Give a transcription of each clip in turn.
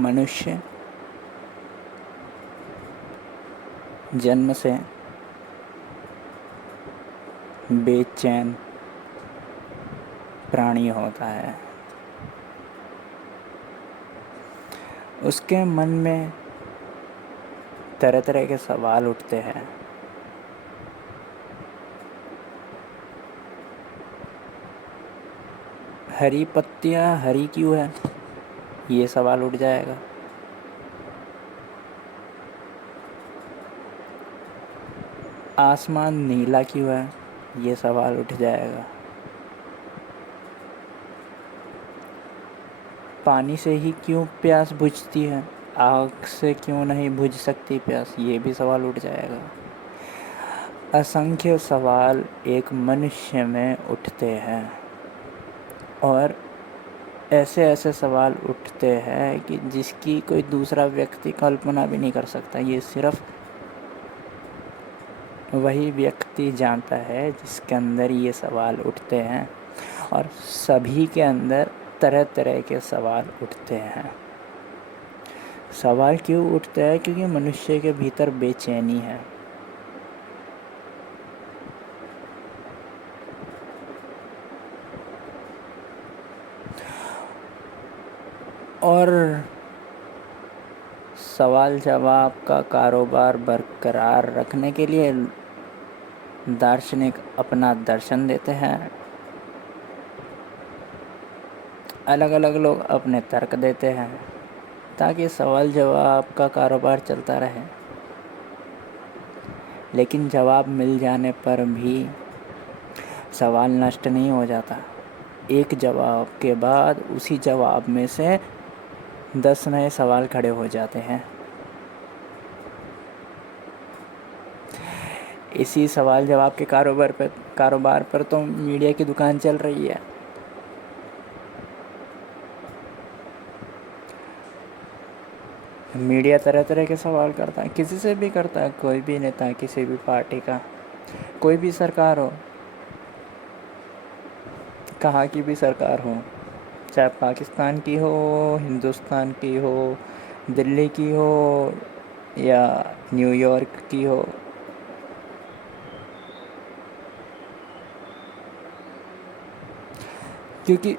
मनुष्य जन्म से बेचैन प्राणी होता है। उसके मन में तरह तरह के सवाल उठते हैं। हरी पत्तियाँ हरी क्यों है, ये सवाल उठ जाएगा। आसमान नीला क्यों है, ये सवाल उठ जाएगा। पानी से ही क्यों प्यास बुझती है, आग से क्यों नहीं बुझ सकती प्यास, ये भी सवाल उठ जाएगा। असंख्य सवाल एक मनुष्य में उठते हैं और ऐसे ऐसे सवाल उठते हैं कि जिसकी कोई दूसरा व्यक्ति कल्पना भी नहीं कर सकता। ये सिर्फ वही व्यक्ति जानता है जिसके अंदर ये सवाल उठते हैं, और सभी के अंदर तरह तरह के सवाल उठते हैं। सवाल क्यों उठते हैं? क्योंकि मनुष्य के भीतर बेचैनी है। और सवाल जवाब का कारोबार बरकरार रखने के लिए दार्शनिक अपना दर्शन देते हैं, अलग अलग लोग अपने तर्क देते हैं, ताकि सवाल जवाब का कारोबार चलता रहे। लेकिन जवाब मिल जाने पर भी सवाल नष्ट नहीं हो जाता। एक जवाब के बाद उसी जवाब में से 10 नए सवाल खड़े हो जाते हैं। इसी सवाल जवाब के कारोबार पर तो मीडिया की दुकान चल रही है। मीडिया तरह तरह के सवाल करता है, किसी से भी करता है, कोई भी नेता, किसी भी पार्टी का, कोई भी सरकार हो, कहाँ की भी सरकार हो, चाहे पाकिस्तान की हो, हिंदुस्तान की हो, दिल्ली की हो या न्यूयॉर्क की हो। क्योंकि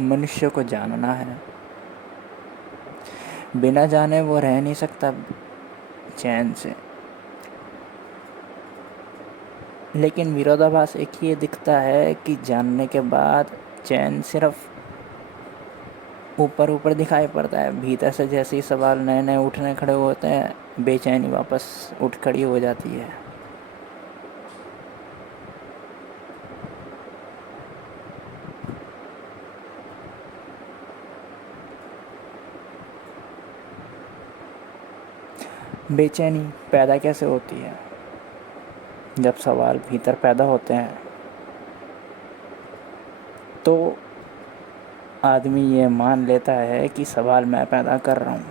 मनुष्य को जानना है, बिना जाने वो रह नहीं सकता चैन से। लेकिन विरोधाभास एक ही दिखता है कि जानने के बाद चैन सिर्फ ऊपर ऊपर दिखाई पड़ता है, भीतर से जैसे ही सवाल नए नए उठने खड़े होते हैं, बेचैनी वापस उठ खड़ी हो जाती है। बेचैनी पैदा कैसे होती है? जब सवाल भीतर पैदा होते हैं तो आदमी ये मान लेता है कि सवाल मैं पैदा कर रहा हूँ।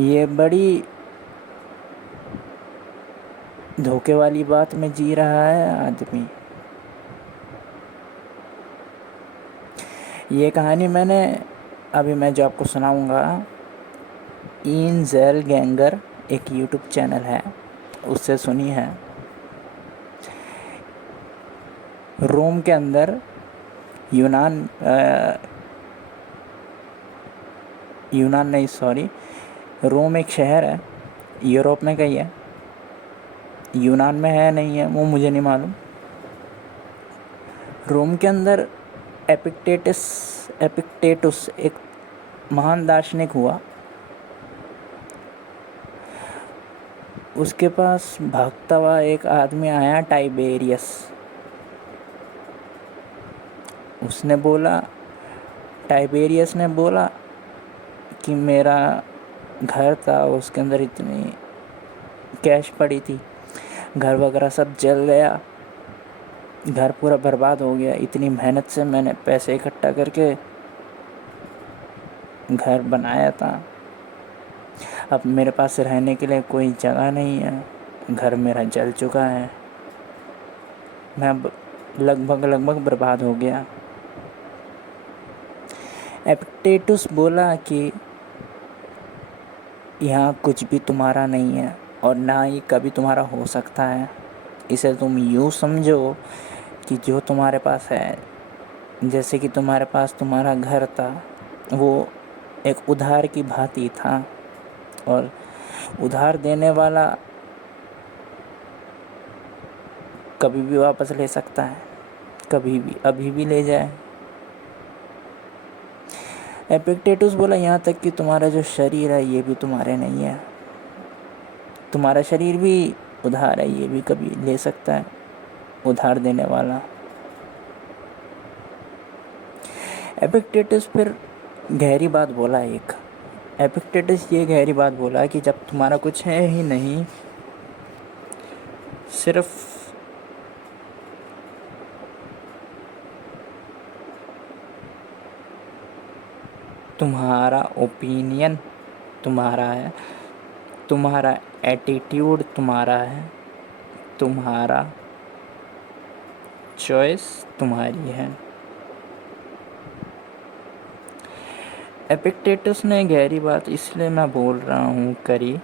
ये बड़ी धोखे वाली बात में जी रहा है आदमी। ये कहानी मैं जो आपको सुनाऊंगा, इन जेल गैंगर एक यूट्यूब चैनल है, उससे सुनी है। रोम के अंदर रोम एक शहर है, यूरोप में कहीं है, यूनान में है नहीं है वो मुझे नहीं मालूम। रोम के अंदर एपिक्टेटुस एक महान दार्शनिक हुआ। उसके पास भागता हुआ एक आदमी आया, टाइबेरियस। टाइबेरियस ने बोला कि मेरा घर था, उसके अंदर इतनी कैश पड़ी थी, घर वगैरह सब जल गया, घर पूरा बर्बाद हो गया। इतनी मेहनत से मैंने पैसे इकट्ठा करके घर बनाया था, अब मेरे पास रहने के लिए कोई जगह नहीं है, घर मेरा जल चुका है, मैं लगभग बर्बाद हो गया। एपिक्टेटुस बोला कि यहाँ कुछ भी तुम्हारा नहीं है और ना ही कभी तुम्हारा हो सकता है। इसे तुम यूँ समझो कि जो तुम्हारे पास है, जैसे कि तुम्हारे पास तुम्हारा घर था, वो एक उधार की भांति था और उधार देने वाला कभी भी वापस ले सकता है, कभी भी, अभी भी ले जाए। एपिक्टेटुस बोला यहाँ तक कि तुम्हारा जो शरीर है ये भी तुम्हारे नहीं है, तुम्हारा शरीर भी उधार है, ये भी कभी ले सकता है उधार देने वाला। एपिक्टेटस फिर गहरी बात बोला एक। एपिक्टेटस ये गहरी बात बोला कि जब तुम्हारा कुछ है ही नहीं, सिर्फ तुम्हारा ओपिनियन तुम्हारा है, तुम्हारा एटीट्यूड तुम्हारा है, तुम्हारा चॉइस तुम्हारी है। एपिक्टेटस ने गहरी बात इसलिए मैं बोल रहा हूँ करी,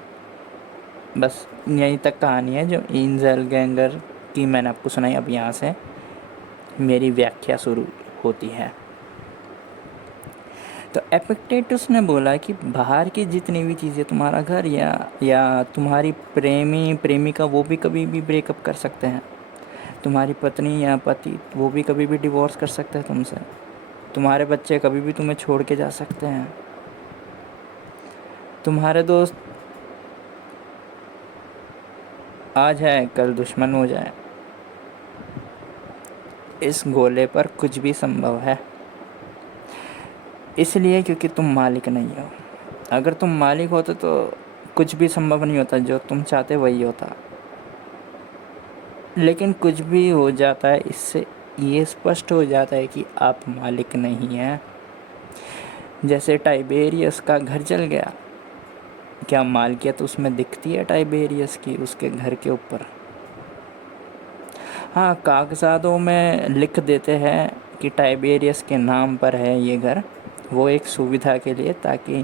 बस यहीं तक कहानी है जो इंजल गैंगर की मैंने आपको सुनाई। अब यहाँ से मेरी व्याख्या शुरू होती है। तो एपिक्टेटस ने बोला कि बाहर की जितनी भी चीज़ें, तुम्हारा घर या तुम्हारी प्रेमिका, वो भी कभी भी ब्रेकअप कर सकते हैं। तुम्हारी पत्नी या पति, वो भी कभी भी डिवोर्स कर सकते हैं तुमसे। तुम्हारे बच्चे कभी भी तुम्हें छोड़ के जा सकते हैं। तुम्हारे दोस्त आज है कल दुश्मन हो जाए। इस गोले पर कुछ भी संभव है, इसलिए क्योंकि तुम मालिक नहीं हो। अगर तुम मालिक होते तो कुछ भी संभव नहीं होता, जो तुम चाहते वही होता। लेकिन कुछ भी हो जाता है, इससे ये स्पष्ट हो जाता है कि आप मालिक नहीं हैं। जैसे टाइबेरियस का घर जल गया, क्या मालिकियत उसमें दिखती है टाइबेरियस की, उसके घर के ऊपर? हाँ, कागजातों में लिख देते हैं कि टाइबेरियस के नाम पर है ये घर, वो एक सुविधा के लिए, ताकि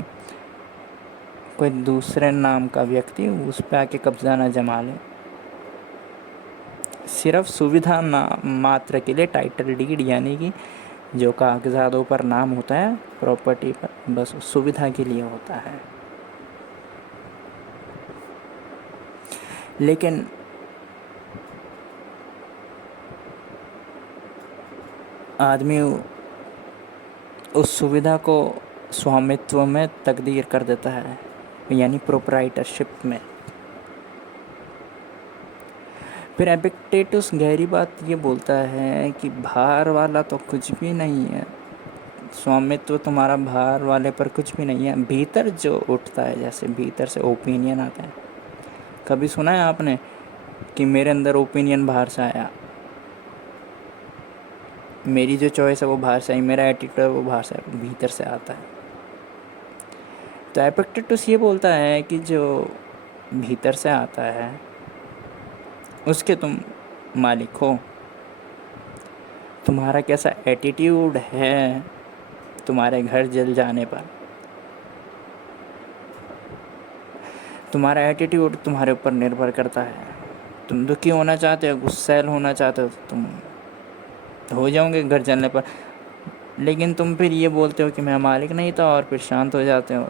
कोई दूसरे नाम का व्यक्ति उस पर आके कब्जा ना जमा ले। सिर्फ सुविधा ना मात्र के लिए टाइटल डीड, यानी कि जो कागजातों पर नाम होता है प्रॉपर्टी पर, बस सुविधा के लिए होता है। लेकिन आदमी उस सुविधा को स्वामित्व में तब्दील कर देता है, यानी प्रोप्राइटरशिप में। फिर एपिक्टेटस गहरी बात ये बोलता है कि बाहर वाला तो कुछ भी नहीं है, स्वामित्व तुम्हारा बाहर वाले पर कुछ भी नहीं है। भीतर जो उठता है, जैसे भीतर से ओपिनियन आता है। कभी सुना है आपने कि मेरे अंदर ओपिनियन बाहर से आया, मेरी जो चॉइस है वो बाहर से आई, मेरा एटीट्यूड है वो बाहर से, भीतर से आता है। तो एपिक्टेटस ये बोलता है कि जो भीतर से आता है उसके तुम मालिक हो। तुम्हारा कैसा एटीट्यूड है तुम्हारे घर जल जाने पर, तुम्हारा एटीट्यूड तुम्हारे ऊपर निर्भर करता है। तुम दुखी होना चाहते हो, गुस्सैल होना चाहते हो, तुम हो जाओगे घर जलने पर। लेकिन तुम फिर ये बोलते हो कि मैं मालिक नहीं था और फिर शांत हो जाते हो,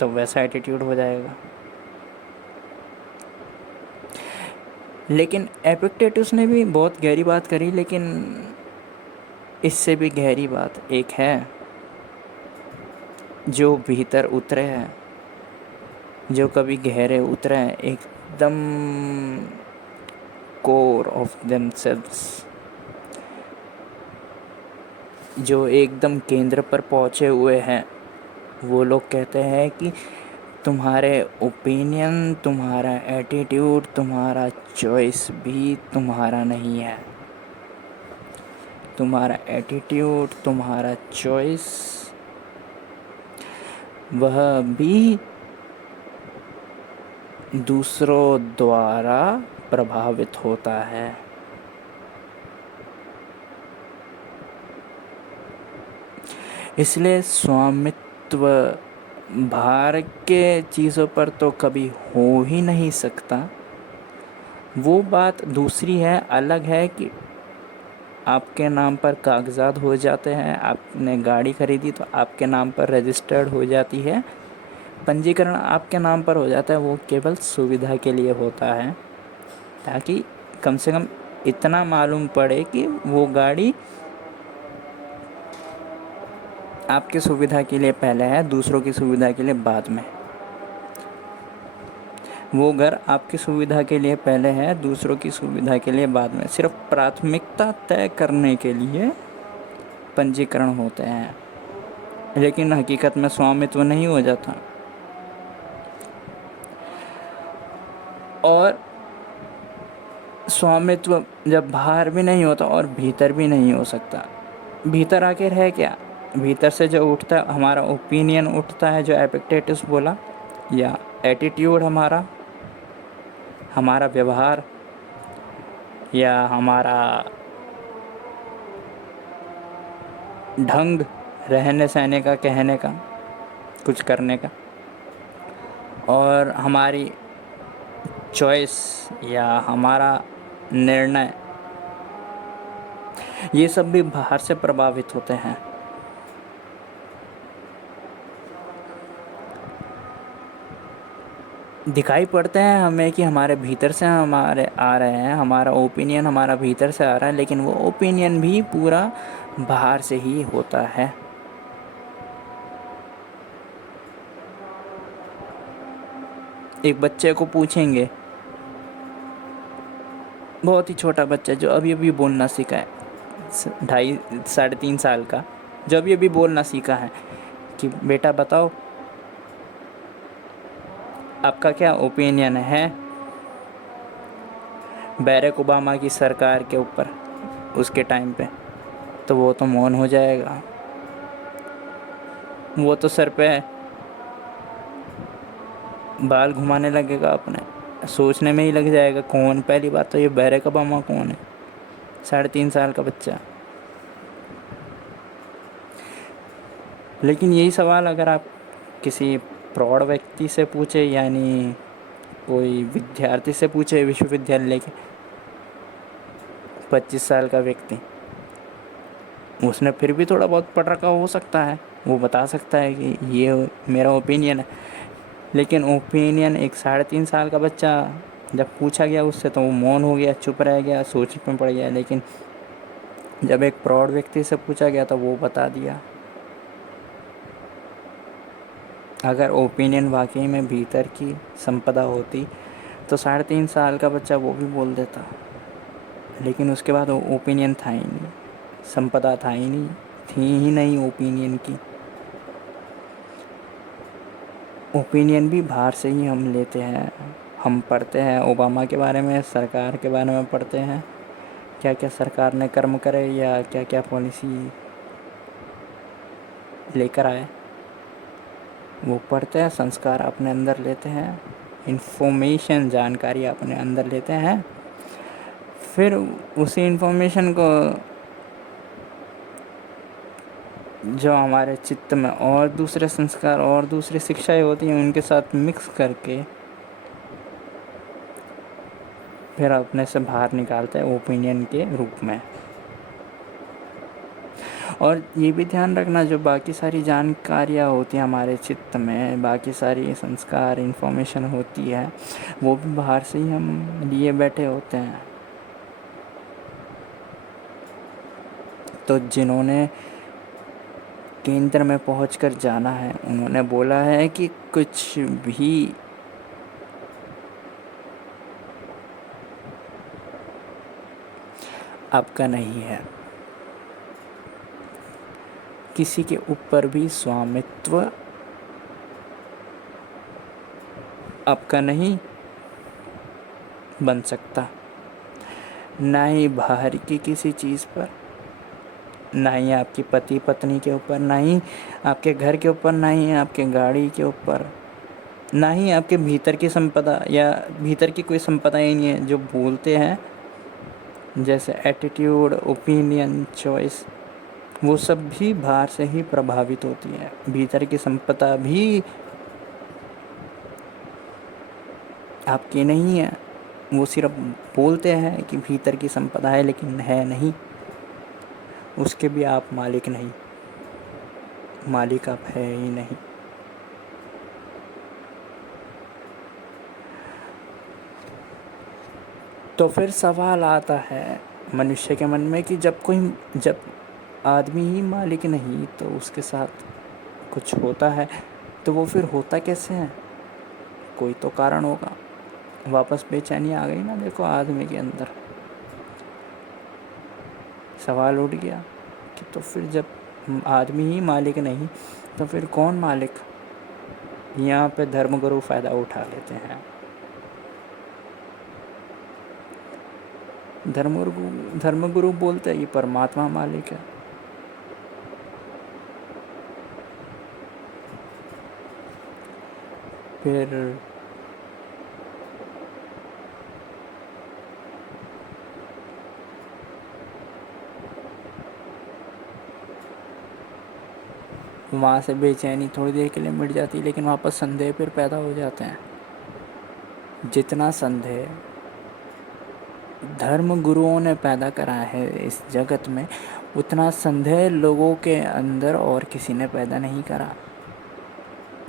तो वैसा एटीट्यूड हो जाएगा। लेकिन एपिक्टेटस ने भी बहुत गहरी बात करी, लेकिन इससे भी गहरी बात एक है जो भीतर उतरे हैं, जो कभी गहरे उतरे हैं, एकदम कोर ऑफ देमसेल्व्स, जो एकदम केंद्र पर पहुँचे हुए हैं। वो लोग कहते हैं कि तुम्हारे ओपिनियन, तुम्हारा एटीट्यूड, तुम्हारा चॉइस भी तुम्हारा नहीं है। तुम्हारा एटीट्यूड, तुम्हारा चॉइस, वह भी दूसरों द्वारा प्रभावित होता है। इसलिए स्वामित्व बाहर के चीज़ों पर तो कभी हो ही नहीं सकता। वो बात दूसरी है, अलग है कि आपके नाम पर कागजात हो जाते हैं, आपने गाड़ी खरीदी तो आपके नाम पर रजिस्टर्ड हो जाती है, पंजीकरण आपके नाम पर हो जाता है। वो केवल सुविधा के लिए होता है, ताकि कम से कम इतना मालूम पड़े कि वो गाड़ी आपकी सुविधा के लिए पहले है, दूसरों की सुविधा के लिए बाद में। वो घर आपकी सुविधा के लिए पहले है, दूसरों की सुविधा के लिए बाद में। सिर्फ प्राथमिकता तय करने के लिए पंजीकरण होते हैं, लेकिन हकीकत में स्वामित्व नहीं हो जाता। और स्वामित्व जब बाहर भी नहीं होता और भीतर भी नहीं हो सकता। भीतर आखिर है क्या? भीतर से जो उठता है हमारा ओपिनियन उठता है, जो एपिक्टेटस बोला, या एटीट्यूड हमारा व्यवहार, या हमारा ढंग रहने सहने का, कहने का, कुछ करने का, और हमारी चॉइस या हमारा निर्णय, ये सब भी बाहर से प्रभावित होते हैं। दिखाई पड़ते हैं हमें कि हमारे भीतर से हमारे आ रहे हैं, हमारा ओपिनियन हमारा भीतर से आ रहा है, लेकिन वो ओपिनियन भी पूरा बाहर से ही होता है। एक बच्चे को पूछेंगे, बहुत ही छोटा बच्चा जो अभी अभी बोलना सीखा है, 2.5 3 साल का, जो अभी अभी बोलना सीखा है, कि बेटा बताओ आपका क्या ओपिनियन है बैरक ओबामा की सरकार के ऊपर उसके टाइम पे, तो वो तो मौन हो जाएगा। वो तो सर पे बाल घुमाने लगेगा, अपने सोचने में ही लग जाएगा कौन, पहली बात तो ये बैरक ओबामा कौन है, 3.5 साल का बच्चा। लेकिन यही सवाल अगर आप किसी प्रौढ़ व्यक्ति से पूछे, यानी कोई विद्यार्थी से पूछे, विश्वविद्यालय के 25 साल का व्यक्ति, उसने फिर भी थोड़ा बहुत पढ़ रखा हो सकता है, वो बता सकता है कि ये मेरा ओपिनियन है। लेकिन ओपिनियन एक 3.5 साल का बच्चा, जब पूछा गया उससे तो वो मौन हो गया, चुप रह गया, सोच में पड़ गया। लेकिन जब एक प्रौढ़ व्यक्ति से पूछा गया तो वो बता दिया। अगर ओपिनियन वाकई में भीतर की संपदा होती तो 3.5 साल का बच्चा वो भी बोल देता। लेकिन उसके बाद ओपिनियन था ही नहीं, संपदा था ही नहीं, थी ही नहीं ओपिनियन की। ओपिनियन भी बाहर से ही हम लेते हैं। हम पढ़ते हैं ओबामा के बारे में, सरकार के बारे में पढ़ते हैं, क्या क्या सरकार ने कर्म करे या क्या क्या पॉलिसी लेकर आए, वो पढ़ते हैं, संस्कार अपने अंदर लेते हैं, इन्फॉर्मेशन जानकारी अपने अंदर लेते हैं। फिर उसी इन्फॉर्मेशन को जो हमारे चित्त में और दूसरे संस्कार और दूसरी शिक्षाएं होती हैं उनके साथ मिक्स करके फिर अपने से बाहर निकालते हैं ओपिनियन के रूप में। और ये भी ध्यान रखना, जो बाकी सारी जानकारियाँ होती हैं हमारे चित्त में, बाकी सारी संस्कार इन्फॉर्मेशन होती है, वो भी बाहर से ही हम लिए बैठे होते हैं। तो जिन्होंने केंद्र में पहुंचकर जाना है, उन्होंने बोला है कि कुछ भी आपका नहीं है, किसी के ऊपर भी स्वामित्व आपका नहीं बन सकता, ना ही बाहर की किसी चीज़ पर, ना ही आपकी पति पत्नी के ऊपर, ना ही आपके घर के ऊपर, ना ही आपके गाड़ी के ऊपर, ना ही आपके भीतर की संपदा, या भीतर की कोई संपदा ही नहीं है। जो बोलते हैं जैसे एटीट्यूड, ओपिनियन, चॉइस, वो सब भी बाहर से ही प्रभावित होती है। भीतर की संपदा भी आपकी नहीं है। वो सिर्फ बोलते हैं कि भीतर की संपदा है, लेकिन है नहीं। उसके भी आप मालिक नहीं, मालिक आप है ही नहीं। तो फिर सवाल आता है मनुष्य के मन में कि जब आदमी ही मालिक नहीं तो उसके साथ कुछ होता है, तो वो फिर होता कैसे है? कोई तो कारण होगा। वापस बेचैनी आ गई ना, देखो आदमी के अंदर सवाल उठ गया कि तो फिर जब आदमी ही मालिक नहीं तो फिर कौन मालिक? यहाँ पे धर्मगुरु फ़ायदा उठा लेते हैं। धर्मगुरु बोलते हैं ये परमात्मा मालिक है। फिर वहाँ से बेचैनी थोड़ी देर के लिए मिट जाती है, लेकिन वापस संदेह फिर पैदा हो जाते हैं। जितना संदेह धर्म गुरुओं ने पैदा करा है इस जगत में, उतना संदेह लोगों के अंदर और किसी ने पैदा नहीं करा।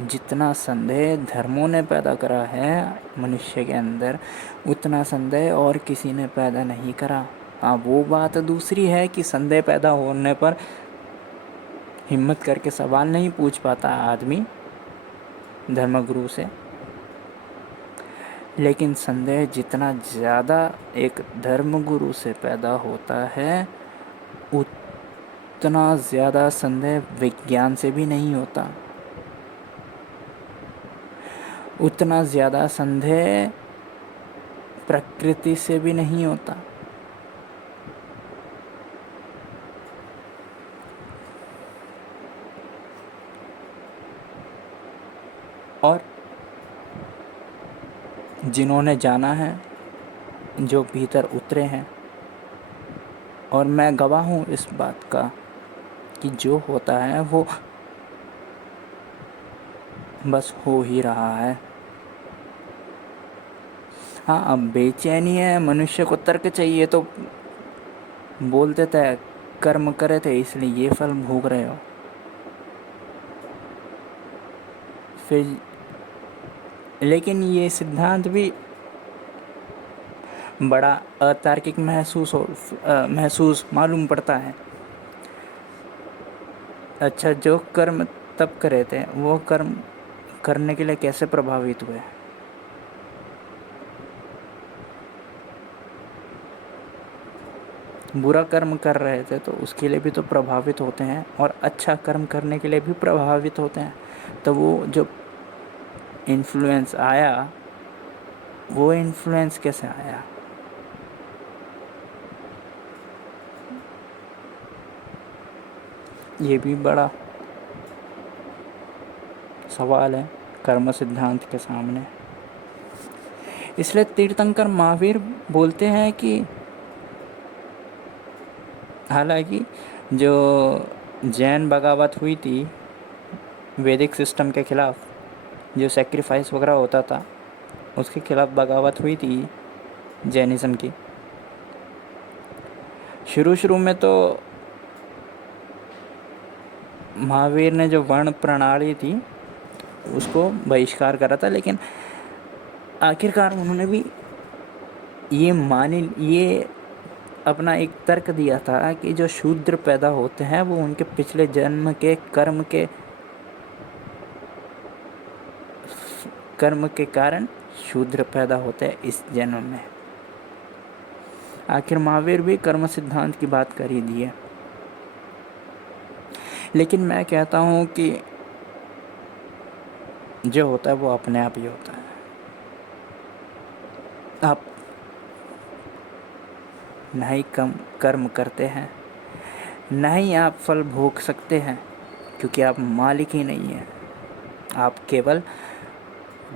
जितना संदेह धर्मों ने पैदा करा है मनुष्य के अंदर, उतना संदेह और किसी ने पैदा नहीं करा। हाँ, वो बात दूसरी है कि संदेह पैदा होने पर हिम्मत करके सवाल नहीं पूछ पाता आदमी धर्मगुरु से, लेकिन संदेह जितना ज़्यादा एक धर्मगुरु से पैदा होता है, उतना ज़्यादा संदेह विज्ञान से भी नहीं होता। उतना ज़्यादा संदेह प्रकृति से भी नहीं होता। और जिन्होंने जाना है, जो भीतर उतरे हैं, और मैं गवाह हूँ इस बात का कि जो होता है वो बस हो ही रहा है। हाँ, अब बेचैनी है, मनुष्य को तर्क चाहिए, तो बोलते थे कर्म करे थे इसलिए ये फल भोग रहे हो। फिर लेकिन ये सिद्धांत भी बड़ा अतार्किक महसूस मालूम पड़ता है। अच्छा, जो कर्म तब करे थे वो कर्म करने के लिए कैसे प्रभावित हुए? बुरा कर्म कर रहे थे तो उसके लिए भी तो प्रभावित होते हैं, और अच्छा कर्म करने के लिए भी प्रभावित होते हैं। तो वो जो इन्फ्लुएंस आया, वो इन्फ्लुएंस कैसे आया? ये भी बड़ा सवाल है कर्म सिद्धांत के सामने। इसलिए तीर्थंकर महावीर बोलते हैं कि हालांकि जो जैन बगावत हुई थी वैदिक सिस्टम के खिलाफ, जो सेक्रीफाइस वगैरह होता था उसके खिलाफ बगावत हुई थी जैनिज़्म की। शुरू में तो महावीर ने जो वर्ण प्रणाली थी उसको बहिष्कार करा था, लेकिन आखिरकार उन्होंने भी ये अपना एक तर्क दिया था कि जो शूद्र पैदा होते हैं वो उनके पिछले जन्म के कर्म के कारण शूद्र पैदा होते हैं इस जन्म में। आखिर महावीर भी कर्म सिद्धांत की बात कर ही दी है। लेकिन मैं कहता हूँ कि जो होता है वो अपने आप ही होता है। आप न ही कर्म करते हैं, न ही आप फल भोग सकते हैं, क्योंकि आप मालिक ही नहीं हैं। आप केवल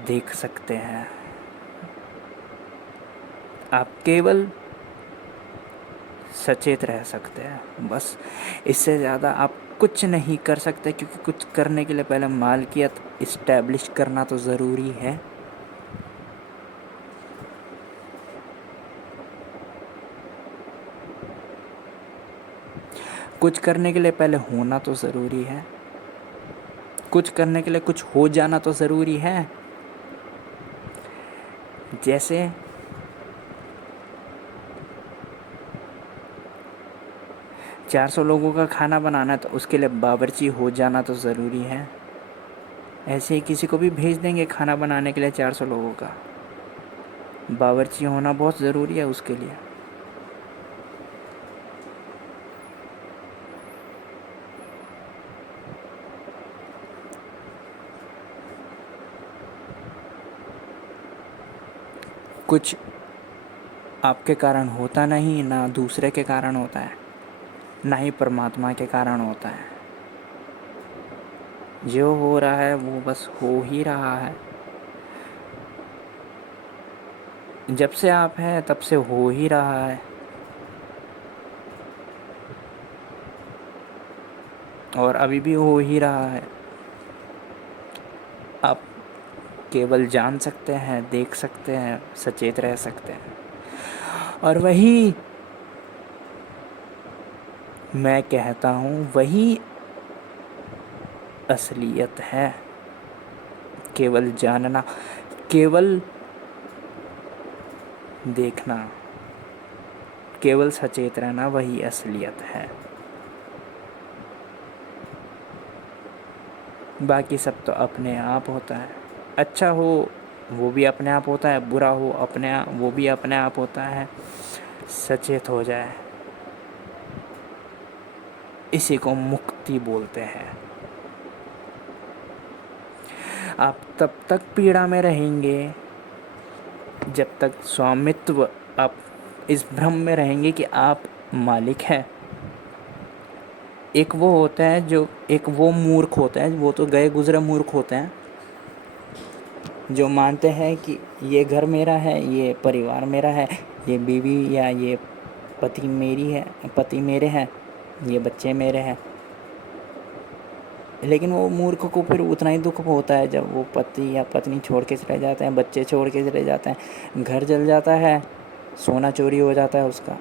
देख सकते हैं। आप केवल सचेत रह सकते हैं। बस इससे ज़्यादा आप कुछ नहीं कर सकते, क्योंकि कुछ करने के लिए पहले मालिकियत इस्टेब्लिश करना तो ज़रूरी है। कुछ करने के लिए पहले होना तो ज़रूरी है। कुछ करने के लिए कुछ हो जाना तो ज़रूरी है। जैसे 400 लोगों का खाना बनाना है तो उसके लिए बावर्ची हो जाना तो ज़रूरी है। ऐसे ही किसी को भी भेज देंगे खाना बनाने के लिए 400 लोगों का, बावर्ची होना बहुत ज़रूरी है उसके लिए। कुछ आपके कारण होता नहीं, ना दूसरे के कारण होता है, ना ही परमात्मा के कारण होता है। जो हो रहा है वो बस हो ही रहा है। जब से आप हैं तब से हो ही रहा है, और अभी भी हो ही रहा है। आप केवल जान सकते हैं, देख सकते हैं, सचेत रह सकते हैं। और वही मैं कहता हूँ, वही असलियत है। केवल जानना, केवल देखना, केवल सचेत रहना, वही असलियत है। बाकी सब तो अपने आप होता है। अच्छा हो वो भी अपने आप होता है, बुरा हो अपने आप, वो भी अपने आप होता है। सचेत हो जाए, इसी को मुक्ति बोलते हैं। आप तब तक पीड़ा में रहेंगे जब तक स्वामित्व, आप इस भ्रम में रहेंगे कि आप मालिक हैं। एक वो होता है जो, एक वो मूर्ख होता है, वो तो गए गुजरे मूर्ख होते हैं, जो मानते हैं कि ये घर मेरा है, ये परिवार मेरा है, ये बीवी या ये पति मेरी है, पति मेरे हैं, ये बच्चे मेरे हैं। लेकिन वो मूर्ख को फिर उतना ही दुख होता है जब वो पति या पत्नी छोड़ के चले जाते हैं, बच्चे छोड़ के चले जाते हैं, घर जल जाता है, सोना चोरी हो जाता है उसका,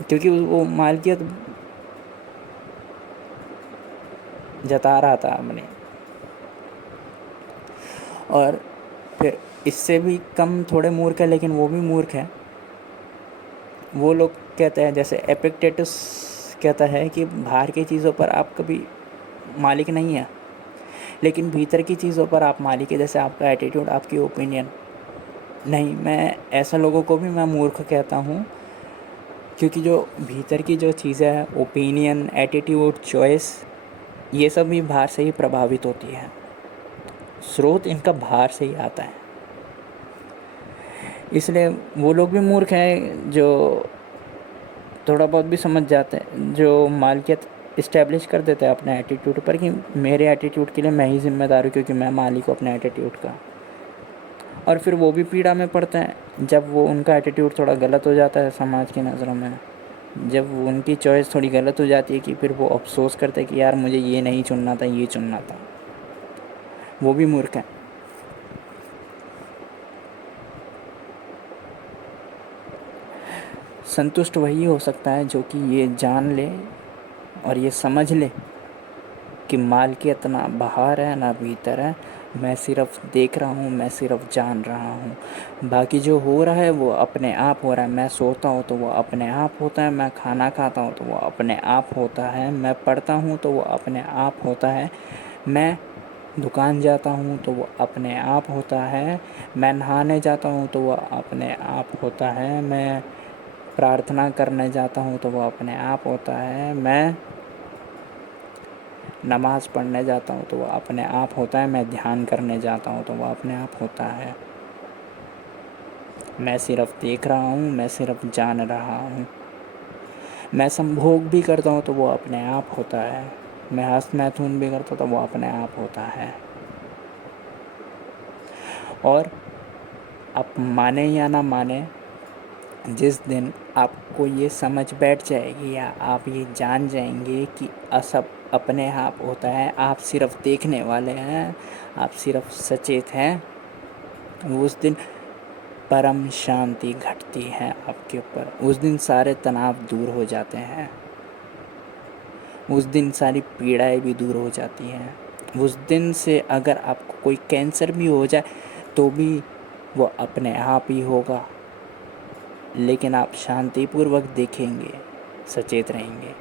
क्योंकि वो मालिकियत जता रहा था अपने। और फिर इससे भी कम थोड़े मूर्ख है, लेकिन वो भी मूर्ख है। वो लोग कहते हैं, जैसे एपिक्टेटस कहता है कि बाहर की चीज़ों पर आप कभी मालिक नहीं है, लेकिन भीतर की चीज़ों पर आप मालिक है। जैसे आपका एटीट्यूड, आपकी ओपिनियन नहीं। मैं ऐसे लोगों को भी मैं मूर्ख कहता हूँ, क्योंकि जो भीतर की जो चीज़ें हैं, ओपिनियन, एटीट्यूड, चॉइस, ये सब भी बाहर से ही प्रभावित होती है। स्रोत इनका बाहर से ही आता है। इसलिए वो लोग भी मूर्ख हैं जो थोड़ा बहुत भी समझ जाते हैं, जो मालिकियत इस्टेब्लिश कर देते हैं अपने एटीट्यूड पर, कि मेरे एटीट्यूड के लिए मैं ही ज़िम्मेदार हूँ, क्योंकि मैं मालिक हूँ अपने एटीट्यूड का। और फिर वो भी पीड़ा में पड़ते हैं जब वो उनका एटीट्यूड थोड़ा गलत हो जाता है समाज की नज़रों में। जब वो उनकी चॉइस थोड़ी गलत हो जाती है, कि फिर वो अफसोस करते हैं कि यार मुझे ये नहीं चुनना था, ये चुनना था। वो भी मूर्ख है। संतुष्ट वही हो सकता है जो कि ये जान ले और ये समझ ले कि मालिकियत ना बाहर है ना भीतर है। मैं सिर्फ देख रहा हूँ, मैं सिर्फ जान रहा हूँ। बाकी जो हो रहा है वो अपने आप हो रहा है। मैं सोता हूँ तो वो अपने आप होता है, मैं खाना खाता हूँ तो वो अपने आप होता है, मैं पढ़ता हूँ तो वो अपने आप होता है, मैं दुकान जाता हूँ तो वो अपने आप होता है, मैं नहाने जाता हूँ तो वो अपने आप होता है, मैं प्रार्थना करने जाता हूँ तो वो अपने आप होता है, मैं नमाज़ पढ़ने जाता हूँ तो वो अपने आप होता है, मैं ध्यान करने जाता हूँ तो वो अपने आप होता है। मैं सिर्फ देख रहा हूँ, मैं सिर्फ जान रहा हूँ। मैं संभोग भी करता हूँ तो वो अपने आप होता है, मैं हस्त मैथुन भी करता हूँ तो वो अपने आप होता है। और आप माने या ना माने, जिस दिन आपको ये समझ बैठ जाएगी या आप ये जान जाएंगे कि सब अपने आप होता है, आप सिर्फ देखने वाले हैं, आप सिर्फ सचेत हैं, उस दिन परम शांति घटती है आपके ऊपर। उस दिन सारे तनाव दूर हो जाते हैं, उस दिन सारी पीड़ाएं भी दूर हो जाती हैं। उस दिन से अगर आपको कोई कैंसर भी हो जाए तो भी वो अपने आप ही होगा, लेकिन आप शांतिपूर्वक देखेंगे, सचेत रहेंगे।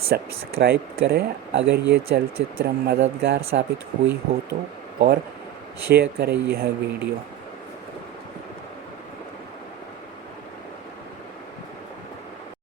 सब्सक्राइब करें अगर ये चलचित्र मददगार साबित हुई हो तो, और शेयर करें यह वीडियो।